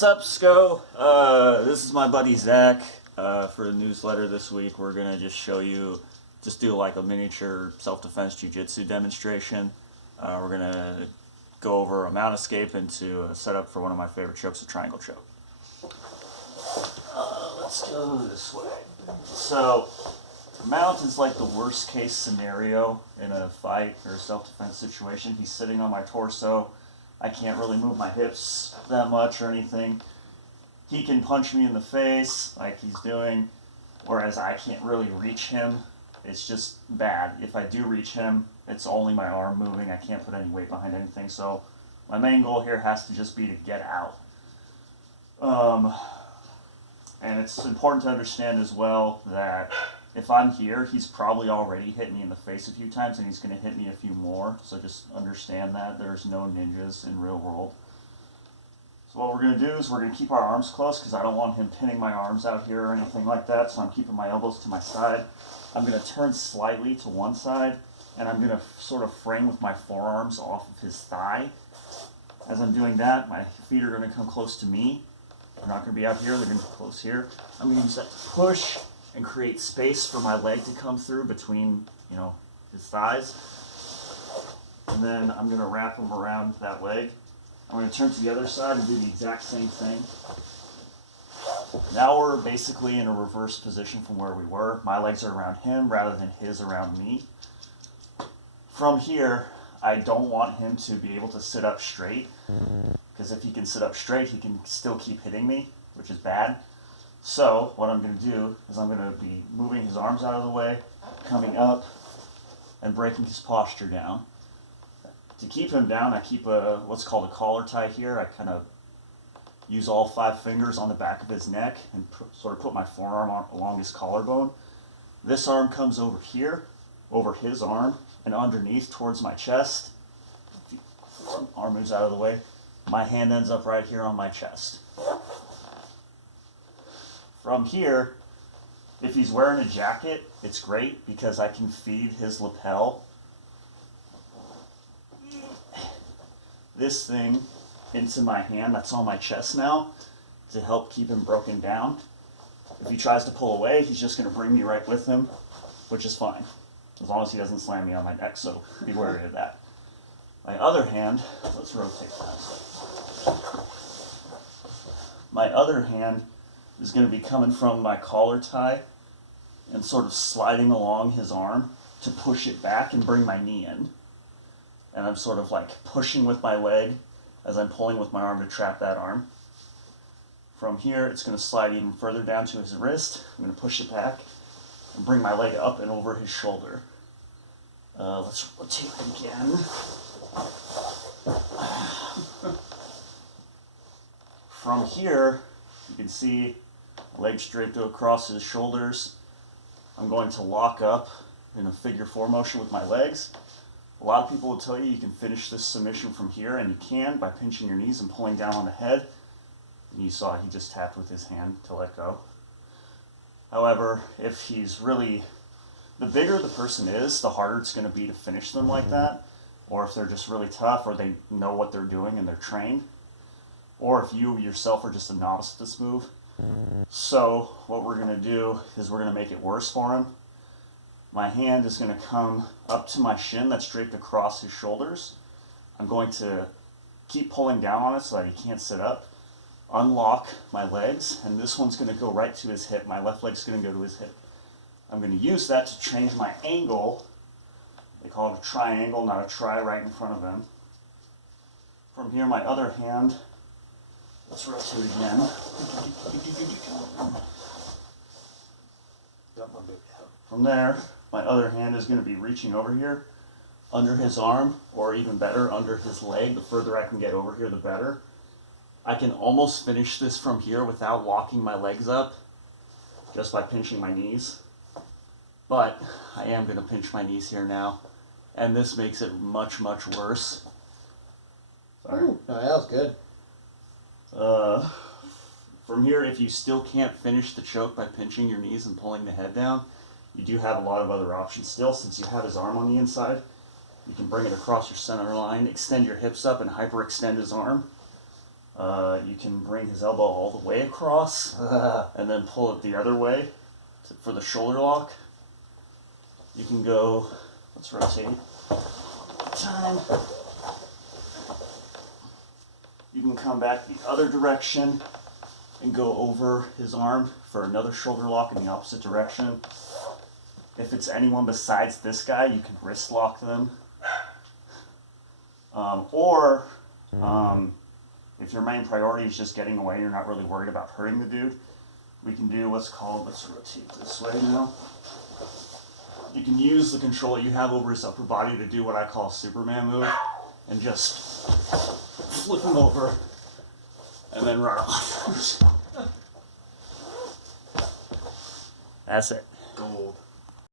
Sup, SCO? This is my buddy Zach. For the newsletter this week, we're gonna just show you, do like a miniature self-defense jiu-jitsu demonstration. We're gonna go over a mount escape into a setup for one of my favorite chokes, a triangle choke. Let's go this way. So, mount is like the worst case scenario in a fight or a self-defense situation. He's sitting on my torso. I can't really move my hips that much or anything. He can punch me in the face like he's doing, whereas I can't really reach him. It's just bad. If I do reach him, it's only my arm moving. I can't put any weight behind anything. So my main goal here has to just be to get out. And it's important to understand as well that if I'm here, he's probably already hit me in the face a few times and he's going to hit me a few more. So just understand that there's no ninjas in real world. So what we're going to do is we're going to keep our arms close because I don't want him pinning my arms out here or anything like that. So I'm keeping my elbows to my side. I'm going to turn slightly to one side and I'm going to sort of frame with my forearms off of his thigh. As I'm doing that, my feet are going to come close to me. They're not going to be out here, they're going to be close here. I'm going to use that to push and create space for my leg to come through between, his thighs. And then I'm going to wrap him around that leg. I'm going to turn to the other side and do the exact same thing. Now we're basically in a reverse position from where we were. My legs are around him rather than his around me. From here, I don't want him to be able to sit up straight, because if he can sit up straight, he can still keep hitting me, which is bad. So what I'm going to do is I'm going to be moving his arms out of the way, coming up, and breaking his posture down. To keep him down, I keep what's called a collar tie here. I kind of use all 5 fingers on the back of his neck and sort of put my forearm along his collarbone. This arm comes over here, over his arm, and underneath towards my chest. Arm moves out of the way. My hand ends up right here on my chest. From here, if he's wearing a jacket, it's great because I can feed his lapel this thing into my hand that's on my chest now to help keep him broken down. If he tries to pull away, he's just going to bring me right with him, which is fine, as long as he doesn't slam me on my neck, so be wary of that. My other hand, let's rotate that. My other hand is going to be coming from my collar tie and sort of sliding along his arm to push it back and bring my knee in. And I'm sort of like pushing with my leg as I'm pulling with my arm to trap that arm. From here, it's going to slide even further down to his wrist. I'm going to push it back and bring my leg up and over his shoulder. Let's rotate again. From here, you can see legs draped across his shoulders. I'm going to lock up in a figure 4 motion with my legs. A lot of people will tell you can finish this submission from here, and you can by pinching your knees and pulling down on the head. And you saw he just tapped with his hand to let go. However, if he's really, the bigger the person is, the harder it's going to be to finish them like that. Or if they're just really tough, or they know what they're doing and they're trained. Or if you yourself are just a novice at this move. So what we're going to do is we're going to make it worse for him. My hand is going to come up to my shin that's draped across his shoulders. I'm going to keep pulling down on it so that he can't sit up. Unlock my legs, and this one's going to go right to his hip. My left leg's going to go to his hip. I'm going to use that to change my angle. They call it a triangle, not a try, right in front of him. From here, my other hand, let's rotate again. From there, my other hand is going to be reaching over here, under his arm, or even better, under his leg. The further I can get over here, the better. I can almost finish this from here without locking my legs up, just by pinching my knees. But I am going to pinch my knees here now, and this makes it much, much worse. Sorry. Ooh, no, that was good. From here, if you still can't finish the choke by pinching your knees and pulling the head down, you do have a lot of other options still. Since you have his arm on the inside, you can bring it across your center line, extend your hips up, and hyperextend his arm. You can bring his elbow all the way across and then pull it the other way for the shoulder lock. You can go, let's rotate. Time. You can come back the other direction and go over his arm for another shoulder lock in the opposite direction. If it's anyone besides this guy, you can wrist lock them. If your main priority is just getting away, you're not really worried about hurting the dude, we can do what's called, let's rotate this way now. You can use the control you have over his upper body to do what I call a Superman move and just flip him over and then run off. That's it.